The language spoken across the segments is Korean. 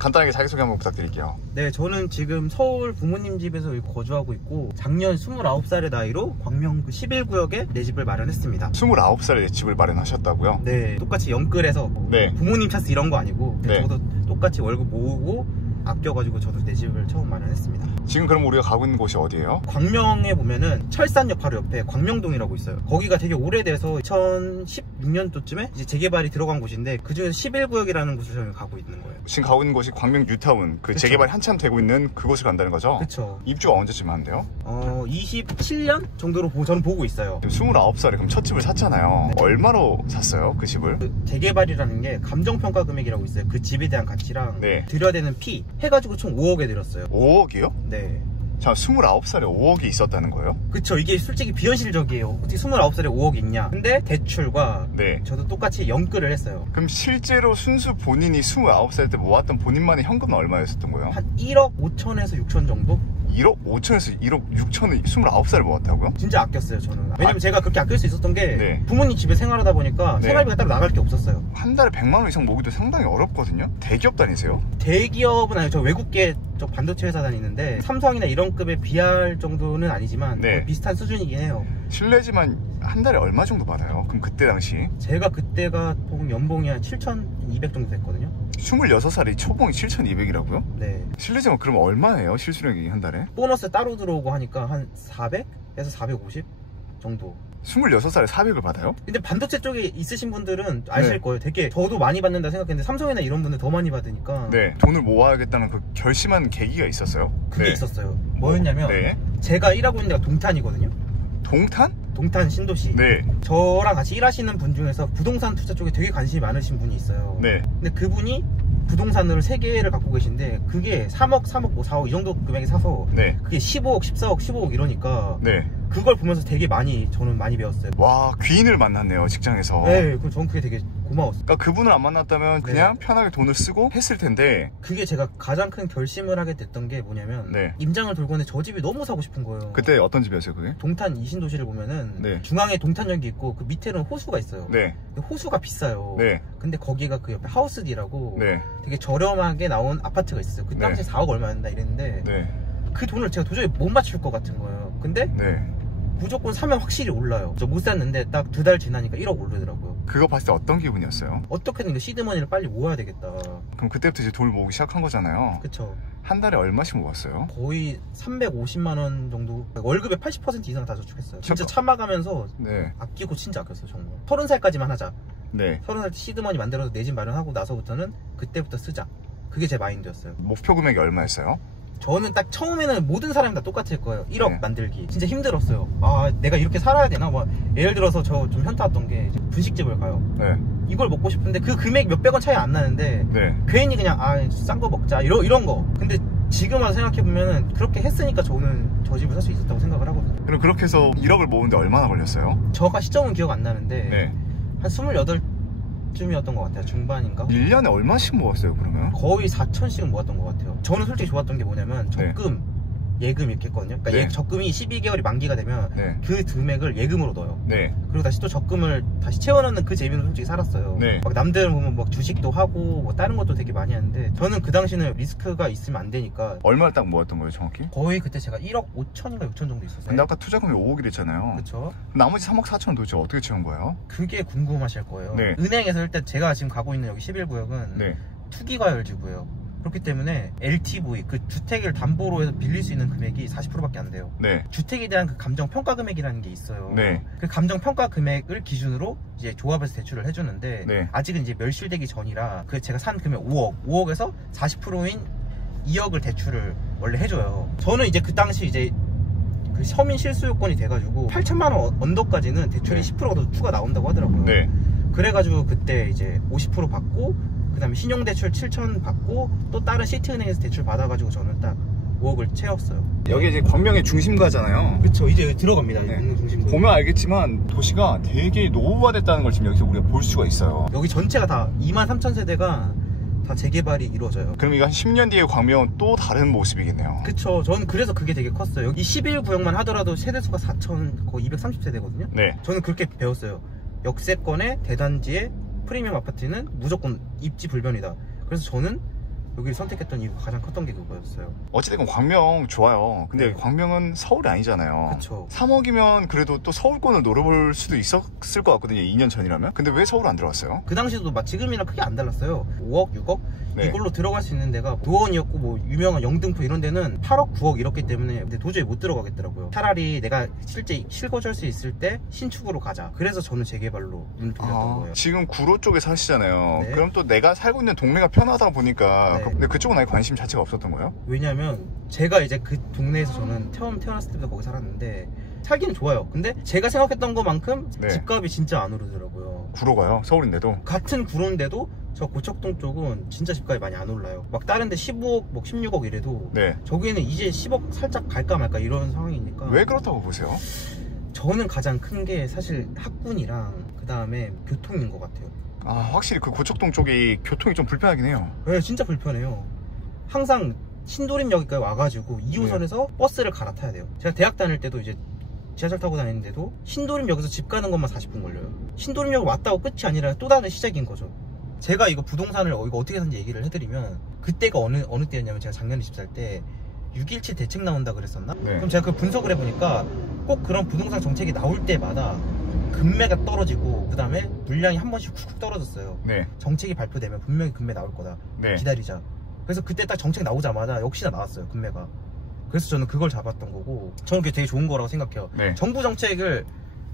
간단하게 자기소개 한번 부탁드릴게요. 네, 저는 지금 서울 부모님 집에서 거주하고 있고 작년 29살의 나이로 광명 11구역에 내 집을 마련했습니다. 29살에 내 집을 마련하셨다고요? 네, 똑같이 영끌해서 네. 부모님 차스 이런 거 아니고 네. 저도 똑같이 월급 모으고 아껴가지고 저도 내 집을 처음 마련했습니다. 지금 그럼 우리가 가고 있는 곳이 어디예요? 광명에 보면은 철산역 바로 옆에 광명동이라고 있어요. 거기가 되게 오래돼서 2016년도쯤에 이제 재개발이 들어간 곳인데 그중에서 11구역이라는 곳을 저희 가고 있는 거예요. 지금 가고 있는 곳이 광명 뉴타운, 그 그쵸. 재개발이 한참 되고 있는 그곳을 간다는 거죠? 그쵸. 입주가 언제쯤 하는데요? 27년 정도로 저는 보고 있어요. 29살에 그럼 첫 집을 샀잖아요. 네. 얼마로 샀어요? 그 집을? 그 재개발이라는 게 감정평가 금액이라고 있어요. 그 집에 대한 가치랑 네. 들여야 되는 피 해가지고 총 5억에 들었어요. 5억이요? 네. 자, 29살에 5억이 있었다는 거예요? 그쵸. 이게 솔직히 비현실적이에요. 어떻게 29살에 5억이 있냐. 근데 대출과 네. 저도 똑같이 연끌을 했어요. 그럼 실제로 순수 본인이 29살 때 모았던 본인만의 현금은 얼마였었던 거예요? 한 1억 5천에서 6천 정도? 1억 5천에서 1억 6천을 29살에 모았다고요? 진짜 아꼈어요 저는. 왜냐면 제가 그렇게 아낄 수 있었던 게 네. 부모님 집에 생활하다 보니까 네. 생활비가 따로 나갈 게 없었어요. 한 달에 100만 원 이상 모기도 상당히 어렵거든요? 대기업 다니세요? 대기업은 아니고 저 외국계 저 반도체 회사 다니는데 삼성이나 이런 급에 비할 정도는 아니지만 네. 거의 비슷한 수준이긴 해요. 실례지만 한 달에 얼마 정도 받아요? 그럼 그때 당시 제가 그때가 보통 연봉이 한 7,200 정도 됐거든요. 26살이 초봉이 7,200이라고요? 네. 실례지만 그럼 얼마예요? 실수령이 한 달에? 보너스 따로 들어오고 하니까 한 400에서 450 정도. 26살에 400을 받아요? 근데 반도체 쪽에 있으신 분들은 아실 네. 거예요. 되게 저도 많이 받는다 생각했는데 삼성이나 이런 분들 더 많이 받으니까 네. 돈을 모아야겠다는 그 결심한 계기가 있었어요? 그게 네. 있었어요. 뭐였냐면 네. 제가 일하고 있는 데가 동탄이거든요. 동탄? 동탄 신도시. 네. 저랑 같이 일하시는 분 중에서 부동산 투자 쪽에 되게 관심이 많으신 분이 있어요. 네. 근데 그분이 부동산을 3개를 갖고 계신데 그게 3억, 3억, 4억 이 정도 금액에 사서 네. 그게 15억, 14억, 15억 이러니까 네. 그걸 보면서 되게 저는 많이 배웠어요. 와, 귀인을 만났네요, 직장에서. 네, 저는 그게 되게 고마웠어요. 그러니까 그분을 안 만났다면 그냥 편하게 돈을 쓰고 했을 텐데. 그게 제가 가장 큰 결심을 하게 됐던 게 뭐냐면 네. 임장을 돌고 있는데 저 집이 너무 사고 싶은 거예요. 그때 어떤 집이었어요, 그게? 동탄 이신도시를 보면은 네. 중앙에 동탄역이 있고 그 밑에는 호수가 있어요. 네. 근데 호수가 비싸요. 네. 근데 거기가 그 옆에 하우스디라고 네. 되게 저렴하게 나온 아파트가 있어요. 그 당시에 네. 4억 얼마였나 이랬는데 네. 그 돈을 제가 도저히 못 맞출 것 같은 거예요. 근데 네. 무조건 사면 확실히 올라요. 저 못 샀는데 딱 2달 지나니까 1억 오르더라고요. 그거 봤을 때 어떤 기분이었어요? 어떻게든 시드머니를 빨리 모아야 되겠다. 그럼 그때부터 이제 돈을 모으기 시작한 거잖아요. 그쵸. 한 달에 얼마씩 모았어요? 거의 350만 원 정도. 월급의 80% 이상 다 저축했어요. 진짜 참아가면서 네. 아끼고 진짜 아꼈어요 정말. 30살까지만 하자. 네. 30살 때 시드머니 만들어서 내 집 마련하고 나서부터는 그때부터 쓰자. 그게 제 마인드였어요. 목표 금액이 얼마였어요? 저는 딱 처음에는 모든 사람이 다 똑같을 거예요. 1억 네. 만들기. 진짜 힘들었어요. 아, 내가 이렇게 살아야 되나? 뭐 예를 들어서 저 좀 현타 왔던 게 이제 분식집을 가요. 네. 이걸 먹고 싶은데 그 금액 몇백 원 차이 안 나는데 네. 괜히 그냥 싼 거 먹자 이런 거. 근데 지금 와서 생각해보면은 그렇게 했으니까 저는 저 집을 살 수 있었다고 생각을 하거든요. 그럼 그렇게 해서 1억을 모으는데 얼마나 걸렸어요? 저가 시점은 기억 안 나는데 네. 한 28쯤이었던 것 같아요. 중반인가? 1년에 얼마씩 모았어요, 그러면? 거의 4천씩은 모았던 것 같아요. 저는 솔직히 좋았던 게 뭐냐면 적금, 예금 이렇게 했거든요. 그러니까 네. 적금이 12개월이 만기가 되면 네. 그 금액을 예금으로 넣어요. 네. 그리고 다시 또 적금을 다시 채워넣는 그 재미로 솔직히 살았어요. 네. 막 남들은 보면 막 주식도 하고 뭐 다른 것도 되게 많이 하는데 저는 그 당시는 리스크가 있으면 안 되니까 얼마를 딱 모았던 거예요, 정확히? 거의 그때 제가 1억 5천인가 6천 정도 있었어요. 근데 아까 투자금이 5억이랬잖아요. 그쵸? 나머지 3억 4천은 도대체 어떻게 채운 거예요? 그게 궁금하실 거예요. 네. 은행에서 일단 제가 지금 가고 있는 여기 11구역은 네. 투기과열지구예요. 그렇기 때문에 LTV, 그 주택을 담보로 해서 빌릴 수 있는 금액이 40%밖에 안 돼요. 네. 주택에 대한 그 감정평가 금액이라는 게 있어요. 네. 그 감정평가 금액을 기준으로 이제 조합에서 대출을 해주는데 네. 아직은 이제 멸실되기 전이라 그 제가 산 금액 5억에서 40%인 2억을 대출을 원래 해줘요. 저는 이제 그 당시 이제 그 서민 실수 요건이 돼가지고 8천만 원 언더까지는 대출이 네. 10%가 더 추가 나온다고 하더라고요. 네. 그래가지고 그때 이제 50% 받고 그 다음에 신용대출 7천 받고 또 다른 시티은행에서 대출 받아가지고 저는 딱 5억을 채웠어요. 여기 이제 광명의 중심가잖아요. 그쵸, 이제 들어갑니다. 네. 중심부. 보면 알겠지만 도시가 되게 노후화됐다는 걸 지금 여기서 우리가 볼 수가 있어요. 여기 전체가 다 23,000세대가 다 재개발이 이루어져요. 그럼 이거 한 10년 뒤에 광명은 또 다른 모습이겠네요. 그쵸. 저는 그래서 그게 되게 컸어요. 여기 11구역만 하더라도 세대수가 4,000, 거의 230세대거든요. 네. 저는 그렇게 배웠어요. 역세권의 대단지의 프리미엄 아파트는 무조건 입지 불변이다. 그래서 저는 여기를 선택했던 이유가 가장 컸던 게 그거였어요. 어찌됐건 광명 좋아요. 근데 네. 광명은 서울이 아니잖아요. 그쵸. 3억이면 그래도 또 서울권을 노려볼 수도 있었을 것 같거든요. 2년 전이라면. 근데 왜 서울 안 들어갔어요? 그 당시도 막 지금이랑 크게 안 달랐어요. 5억, 6억? 네. 이걸로 들어갈 수 있는 데가 노원이었고 뭐 유명한 영등포 이런 데는 8억, 9억 이렇기 때문에 근데 도저히 못 들어가겠더라고요. 차라리 내가 실제 실거주할 수 있을 때 신축으로 가자. 그래서 저는 재개발로 눈을 돌렸던 거예요. 지금 구로 쪽에 사시잖아요. 네. 그럼 또 내가 살고 있는 동네가 편하다 보니까 네. 근데 그쪽은 아예 관심 자체가 없었던 거예요? 왜냐면 제가 이제 그 동네에서 저는 태어났을 때부터 거기 살았는데 살기는 좋아요. 근데 제가 생각했던 것만큼 네. 집값이 진짜 안 오르더라고요. 구로가요? 서울인데도? 같은 구로인데도 저 고척동 쪽은 진짜 집값이 많이 안 올라요. 막 다른 데 15억, 뭐 16억 이래도 네. 저기는 이제 10억 살짝 갈까 말까 이런 상황이니까. 왜 그렇다고 보세요? 저는 가장 큰 게 사실 학군이랑 그 다음에 교통인 것 같아요. 확실히 그 고척동 쪽이 교통이 좀 불편하긴 해요. 네, 진짜 불편해요. 항상 신도림역까지 와가지고 2호선에서 버스를 갈아타야 돼요. 제가 대학 다닐 때도 이제 지하철 타고 다니는데도 신도림역에서 집 가는 것만 40분 걸려요. 신도림역 왔다고 끝이 아니라 또 다른 시작인 거죠. 제가 이거 부동산을 이거 어떻게 샀는지 얘기를 해드리면 그때가 어느 때였냐면 제가 작년에 집 살 때 6.17 대책 나온다 그랬었나? 네. 그럼 제가 그 분석을 해보니까 꼭 그런 부동산 정책이 나올 때마다 금매가 떨어지고 그 다음에 물량이 한 번씩 쿡쿡 떨어졌어요. 네. 정책이 발표되면 분명히 금매 나올 거다. 네. 기다리자. 그래서 그때 딱 정책 나오자마자 역시나 나왔어요. 금매가. 그래서 저는 그걸 잡았던 거고 저는 그게 되게 좋은 거라고 생각해요. 네. 정부 정책을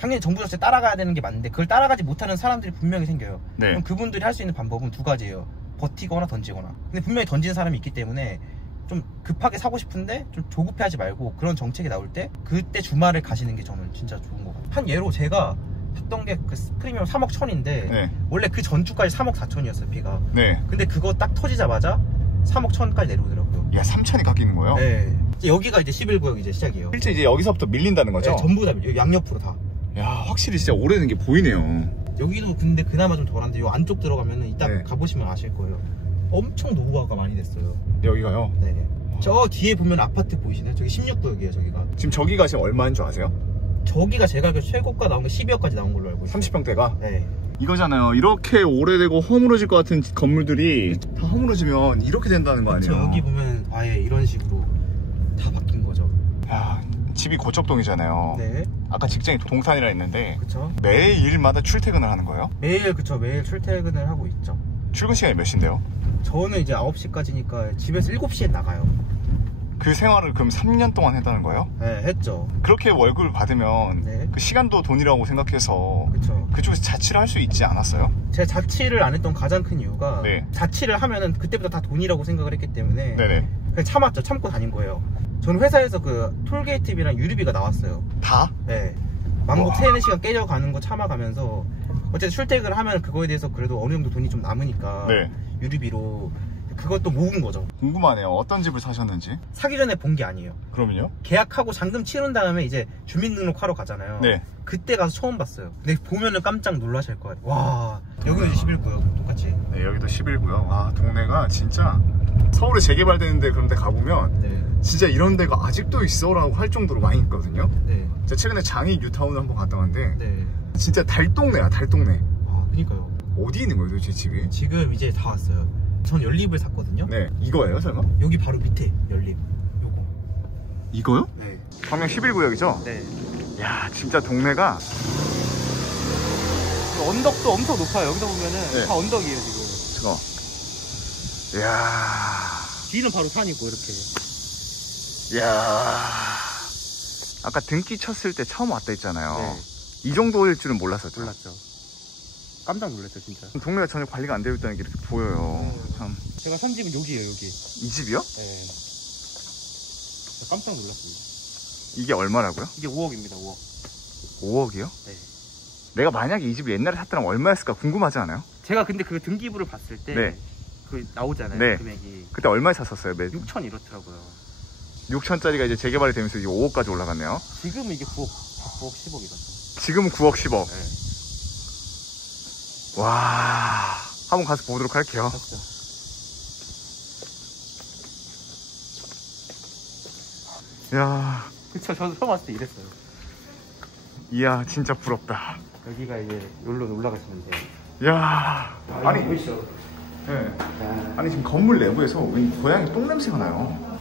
당연히 정부 정책 따라가야 되는 게 맞는데 그걸 따라가지 못하는 사람들이 분명히 생겨요. 네. 그럼 그분들이 할 수 있는 방법은 두 가지예요. 버티거나 던지거나. 근데 분명히 던지는 사람이 있기 때문에 좀 급하게 사고 싶은데 좀 조급해하지 말고 그런 정책이 나올 때 그때 주말을 가시는 게 저는 진짜 좋은 것 같아요. 한 예로 제가 샀던 게 그 프리미엄 3억 1천인데 네. 원래 그 전주까지 3억 4천이었어요 피가. 네. 근데 그거 딱 터지자마자 3억 1천까지 내려오더라고요. 야, 3천이 깎이는 거예요? 네. 이제 여기가 이제 11구역 이제 시작이에요. 실제 이제 여기서부터 밀린다는 거죠? 네, 전부 다 여기 양옆으로 다. 야, 확실히 진짜 오래된 게 보이네요. 여기도 근데 그나마 좀 덜한데 요 안쪽 들어가면은 이따 네. 가보시면 아실 거예요. 엄청 노후화가 많이 됐어요. 여기가요? 네. 저 뒤에 보면 아파트 보이시나요? 저기 16구역이에요 저기가. 지금 저기가 지금 얼마인 줄 아세요? 저기가 제가 알기로 최고가 나온 게 12억까지 나온 걸로 알고 있어요. 30평대가? 네. 이거잖아요. 이렇게 오래되고 허물어질 것 같은 건물들이 다 허물어지면 이렇게 된다는 거 그쵸, 아니에요? 여기 보면 아예 이런 식으로 다 바뀐 거죠. 야, 집이 고척동이잖아요. 네. 아까 직장이 동탄이라 했는데 그쵸. 매일마다 출퇴근을 하는 거예요? 매일 그쵸 매일 출퇴근을 하고 있죠. 출근 시간이 몇 시인데요? 저는 이제 9시까지니까 집에서 7시에 나가요. 그 생활을 그럼 3년 동안 했다는 거예요? 네, 했죠. 그렇게 월급을 받으면 네. 그 시간도 돈이라고 생각해서 그쵸. 그쪽에서 자취를 할 수 있지 않았어요? 제가 자취를 안 했던 가장 큰 이유가 네. 자취를 하면은 그때부터 다 돈이라고 생각을 했기 때문에 네네. 그냥 참았죠. 참고 다닌 거예요. 저는 회사에서 그 톨게이트비랑 유류비가 나왔어요. 다? 네. 왕복 와. 3-4시간 깨져가는 거 참아가면서 어쨌든 출퇴근을 하면 그거에 대해서 그래도 어느 정도 돈이 좀 남으니까 네. 유류비로 그것도 모은 거죠. 궁금하네요. 어떤 집을 사셨는지. 사기 전에 본 게 아니에요. 그러면요? 계약하고 잔금 치른 다음에 이제 주민등록하러 가잖아요. 네. 그때 가서 처음 봤어요. 근데 보면은 깜짝 놀라실 거예요. 와, 여기는 이제 11구역 똑같이. 네, 여기도 11구요. 아, 동네가 진짜 서울에 재개발되는데 그런 데 가보면 네. 진짜 이런 데가 아직도 있어라고 할 정도로 많이 있거든요. 네. 제가 최근에 장이 뉴타운을 한번 갔다 왔는데 네. 진짜 달동네야, 달동네. 아, 그니까요. 어디 있는 거예요, 도대체 집이? 지금 이제 다 왔어요. 전 연립을 샀거든요. 네, 이거예요, 설마? 여기 바로 밑에 연립. 요거. 이거요? 네. 광명 11구역이죠? 네. 야, 진짜 동네가 언덕도 엄청 높아요. 여기서 보면은 네. 다 언덕이에요, 지금. 저거. 이야. 뒤는 바로 산이고, 이렇게. 이야. 아까 등기 쳤을 때 처음 왔다 했잖아요. 네. 이 정도일 줄은 몰랐었죠. 몰랐죠. 깜짝 놀랐죠, 진짜. 동네가 전혀 관리가 안 되어 있다는 게 이렇게 보여요. 참. 제가 산 집은 여기예요, 여기. 이 집이요? 네. 저 깜짝 놀랐습니다. 이게 얼마라고요? 이게 5억입니다, 5억. 5억이요? 네. 내가 만약에 이 집을 옛날에 샀더라면 얼마였을까 궁금하지 않아요? 제가 근데 그 등기부를 봤을 때, 네. 그 나오잖아요, 네. 금액이. 그때 얼마에 샀었어요? 6천 이렇더라고요. 6천짜리가 이제 재개발이 되면서 이제 5억까지 올라갔네요. 지금은 이게 9억, 9억, 10억이거든요. 지금은 9억, 10억. 네. 와, 한번 가서 보도록 할게요. 맞죠. 이야, 그쵸, 저도 처음 왔을 때 이랬어요. 이야, 진짜 부럽다. 여기가 이제 여기로 올라가시면 돼요. 이야, 아니, 보이시죠? 네. 자, 아니 지금 건물 내부에서 왜 고양이 똥 냄새가 나요.